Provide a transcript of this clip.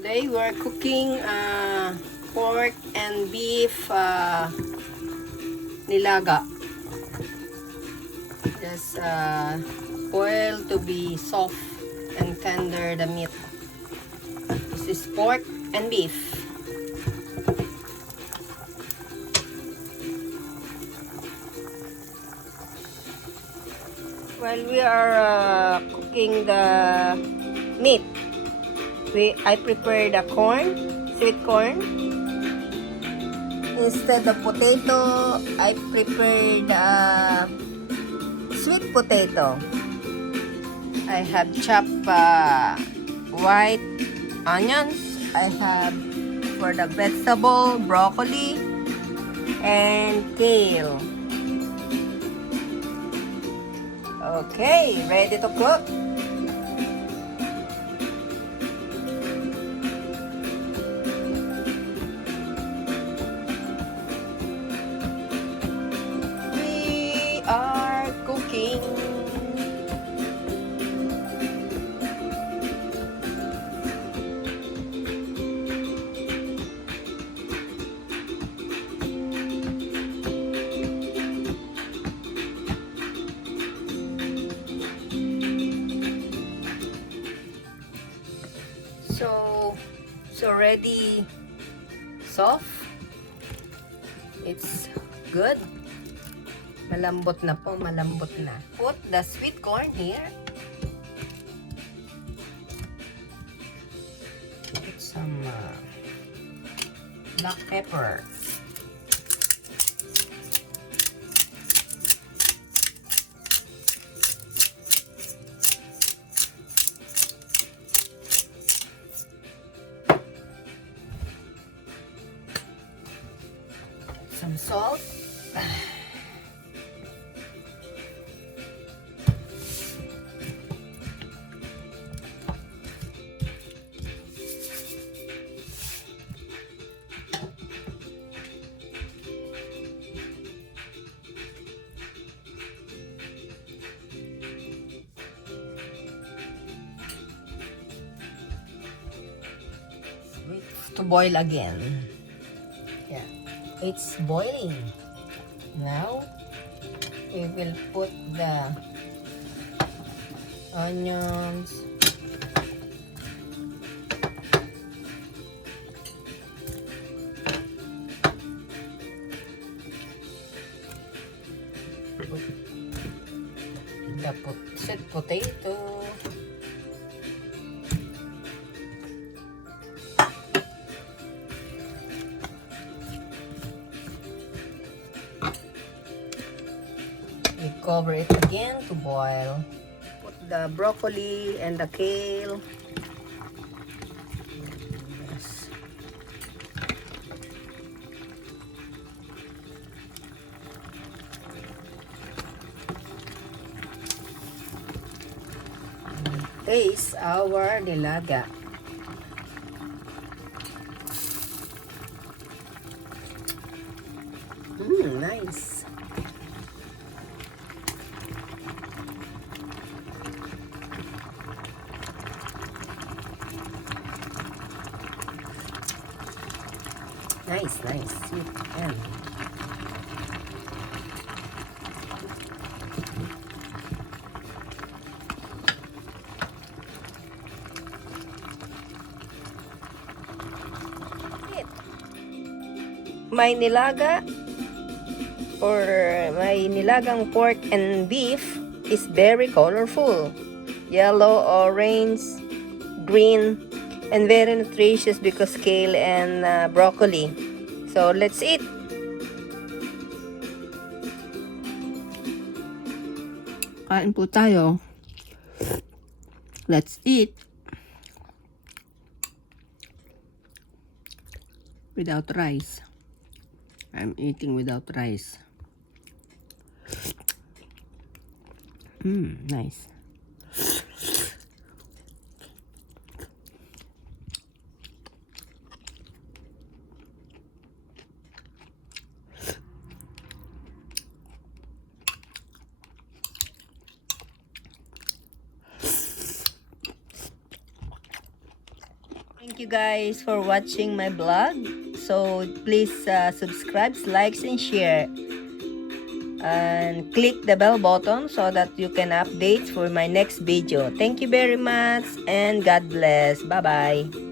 Today we're cooking pork and beef nilaga. Just boil to be soft and tender the meat. This is pork and beef. While we are cooking the meat, I prepared the corn, sweet corn. Instead of potato, I prepared sweet potato. I have chopped white onions. I have for the vegetable, broccoli and kale. Okay, ready to cook? We are cooking. So already soft. It's good. Malambot na po, malambot na. Put the sweet corn here. Put some black pepper. Some salt. Wait to boil again. Yeah, it's boiling. Now we will put the onions, the sweet potato, we cover it again to boil. Put the broccoli and the kale. Yes. Taste our nilaga. Nice. Nice, sweet and my nilaga or my nilagang pork and beef is very colorful. Yellow, orange, green, and very nutritious because kale and broccoli. So let's eat. Kain po tayo. Let's eat. Without rice. I'm eating without rice. Nice. Thank you guys for watching my vlog. So please subscribe, likes, and share. And click the bell button so that you can update for my next video. Thank you very much and God bless. Bye-bye.